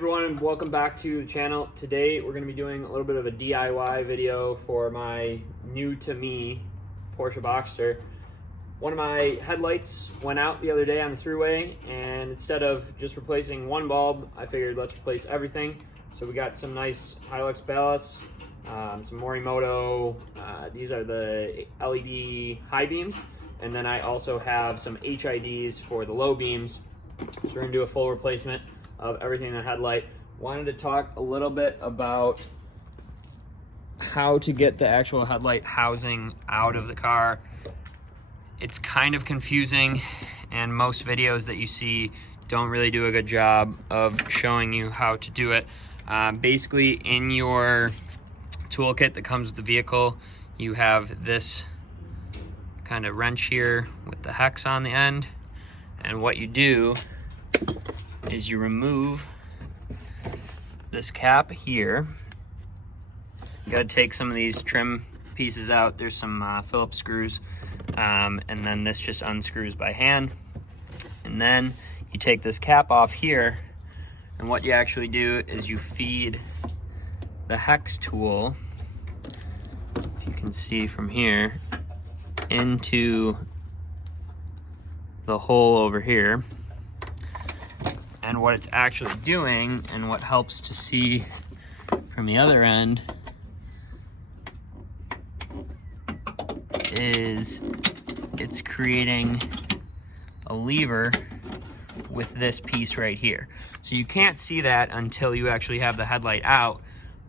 everyone, and welcome back to the channel. Today we're going to be doing a little bit of a DIY video for my new to me Porsche Boxster. One of my headlights went out the other day on the thruway, and instead of just replacing one bulb, I figured let's replace everything. So we got some nice Hilux ballasts, some Morimoto, these are the LED high beams, and then I also have some HIDs for the low beams. So we're going to do a full replacement of everything in the headlight. Wanted to talk a little bit about how to get the actual headlight housing out of the car. It's kind of confusing, and most videos that you see don't really do a good job of showing you how to do it. Basically, in your toolkit that comes with the vehicle, you have this kind of wrench here with the hex on the end, and what you do is you remove this cap here. You gotta take some of these trim pieces out. There's some Phillips screws, and then this just unscrews by hand. And then you take this cap off here, and what you actually do is you feed the hex tool, if you can see from here, into the hole over here. And what it's actually doing, and what helps to see from the other end, is it's creating a lever with this piece right here. So you can't see that until you actually have the headlight out,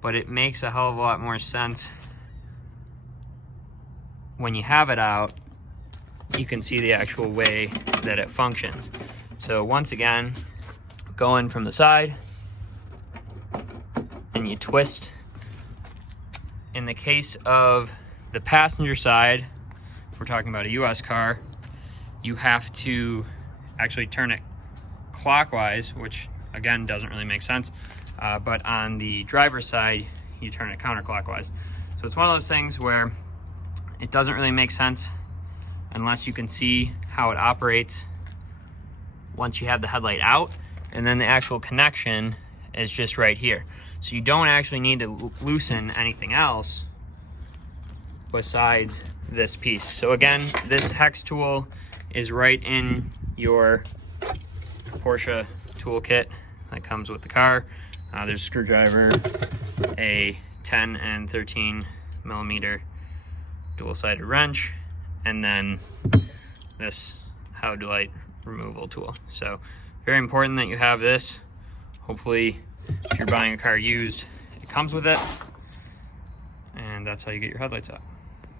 but it makes a hell of a lot more sense when you have it out. You can see the actual way that it functions. So once again, go in from the side and you twist. In the case of the passenger side, if we're talking about a US car, you have to actually turn it clockwise, which again doesn't really make sense, but on the driver's side you turn it counterclockwise. So it's one of those things where it doesn't really make sense unless you can see how it operates once you have the headlight out. And then the actual connection is just right here. So you don't actually need to loosen anything else besides this piece. So again, this hex tool is right in your Porsche toolkit that comes with the car. There's a screwdriver, a 10 and 13 millimeter dual-sided wrench, and then this headlight removal tool. So very important that you have this. Hopefully, if you're buying a car used, it comes with it, and that's how you get your headlights out.